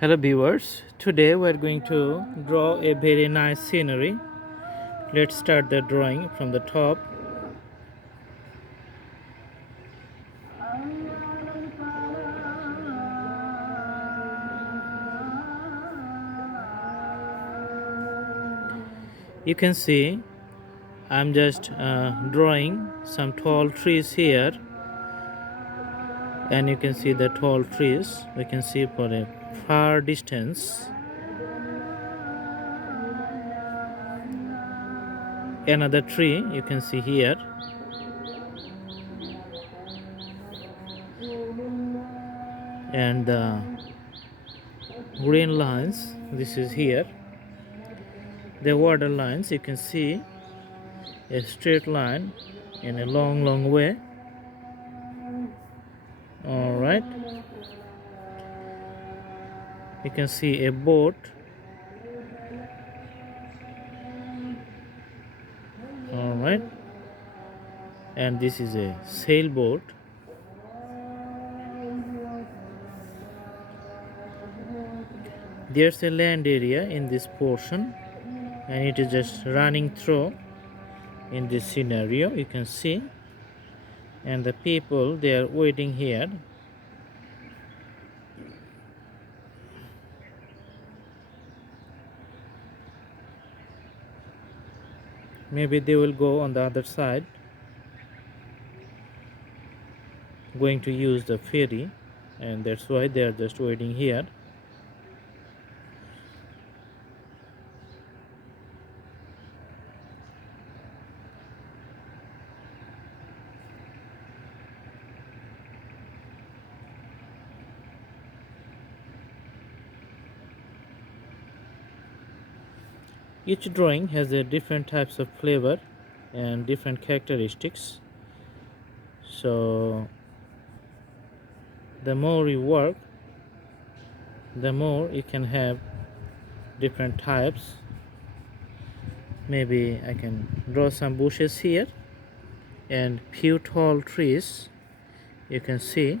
Hello viewers, today we are going to draw a very nice scenery. Let's start the drawing from the top. You can see I'm just drawing some tall trees here, and you can see the tall trees we can see for a far distance. Another tree you can see here, and the green lines, this is here. The water lines, you can see a straight line in a long way. All right, you can see a boat. All right, and this is a sailboat. There's a land area in this portion, and it is just running through in this scenario, you can see. And the people, they are waiting here. Maybe they will go on the other side, going to use the ferry, and that's why they are just waiting here. Each drawing has a different types of flavor and different characteristics. So the more you work, the more you can have different types. Maybe I can draw some bushes here and few tall trees, you can see.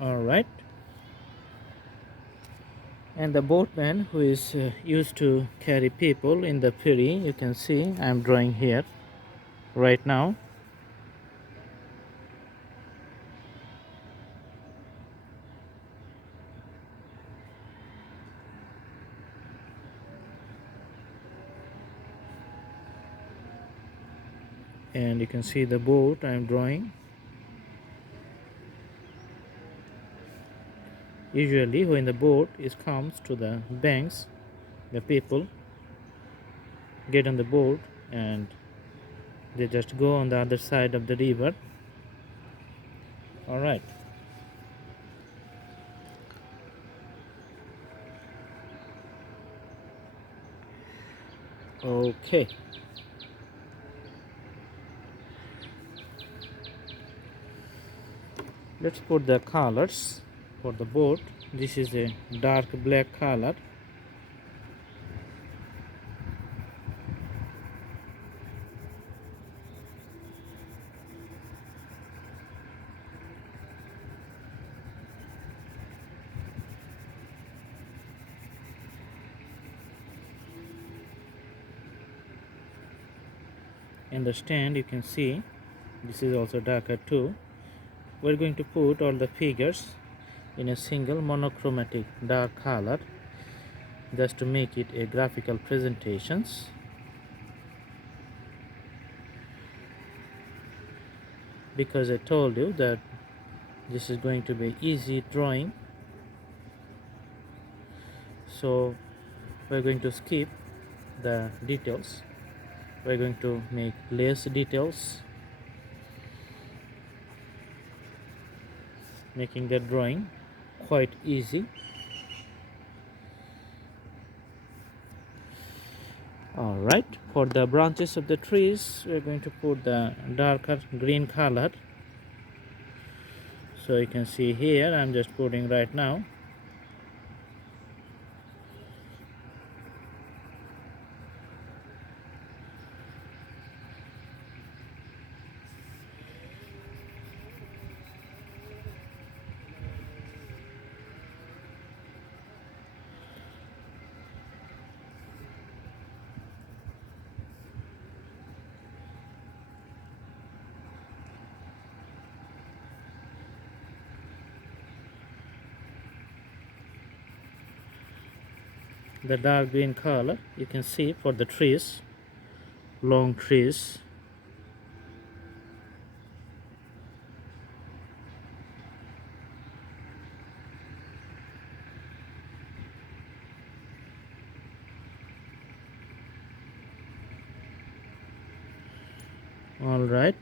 All right, and the boatman who is used to carry people in the ferry, you can see I'm drawing here right now. And you can see the boat I'm drawing. Usually when the boat comes to the banks, the people get on the boat and they just go on the other side of the river. All right, okay, let's put the colors for the boat. This is a dark black color. And the stand, you can see this is also darker too. We're going to put all the figures in a single monochromatic dark color just to make it a graphical presentations. Because I told you that this is going to be easy drawing, so we're going to skip the details. We're going to make less details, making the drawing quite easy. All right, for the branches of the trees we're going to put the darker green color. So you can see here I'm just putting right now. The dark green color you can see for the trees, long trees. All right,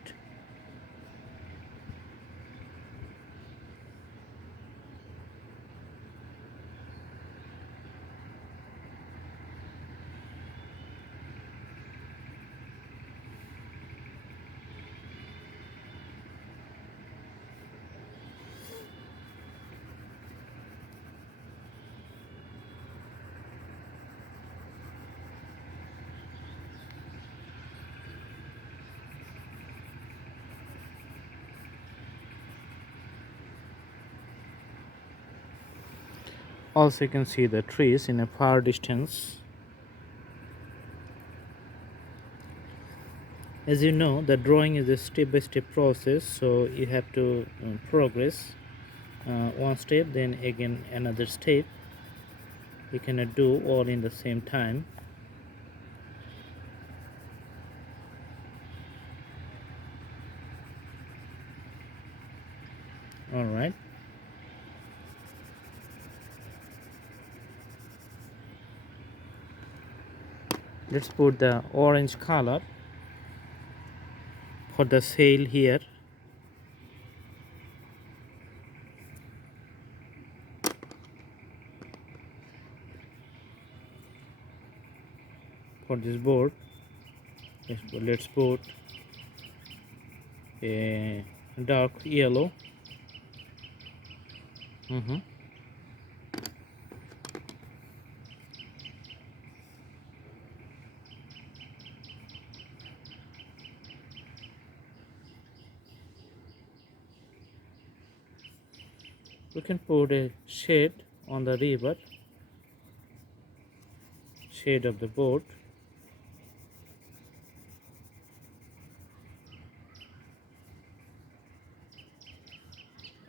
also you can see the trees in a far distance. As you know, the drawing is a step-by-step process, so you have to progress one step, then again another step. You cannot do all in the same time. All right, let's put the orange color for the sail here. For this board, let's put a dark yellow. We can put a shade on the river, shade of the boat.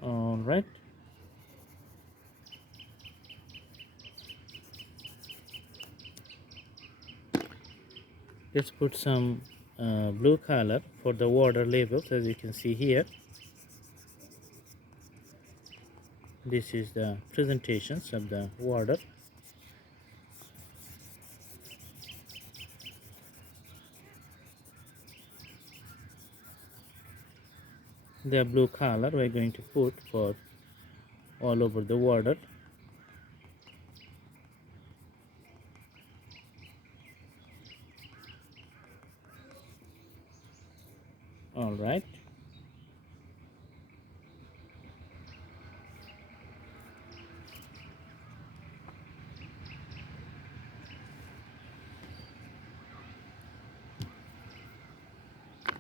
All right, let's put some blue color for the water levels. As you can see here, this is the presentations of the water. The blue color we're going to put for all over the water. All right,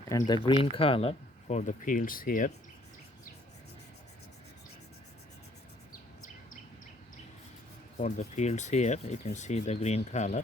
and the green color for the fields here. For the fields here, you can see the green color.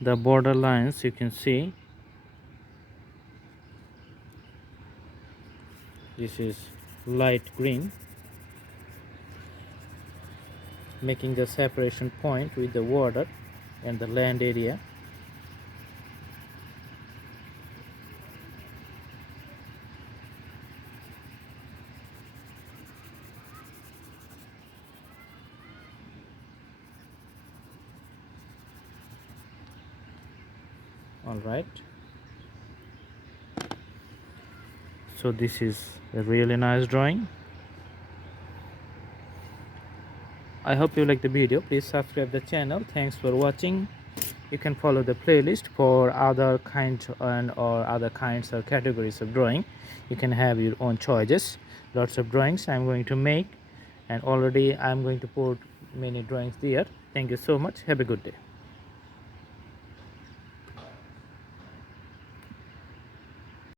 The border lines you can see, this is light green, making the separation point with the water and the land area. All right, so this is a really nice drawing. I hope you like the video. Please subscribe the channel. Thanks for watching. You can follow the playlist for other kinds and or other kinds or categories of drawing. You can have your own choices. Lots of drawings I'm going to make, and already I'm going to put many drawings there. Thank you so much. Have a good day.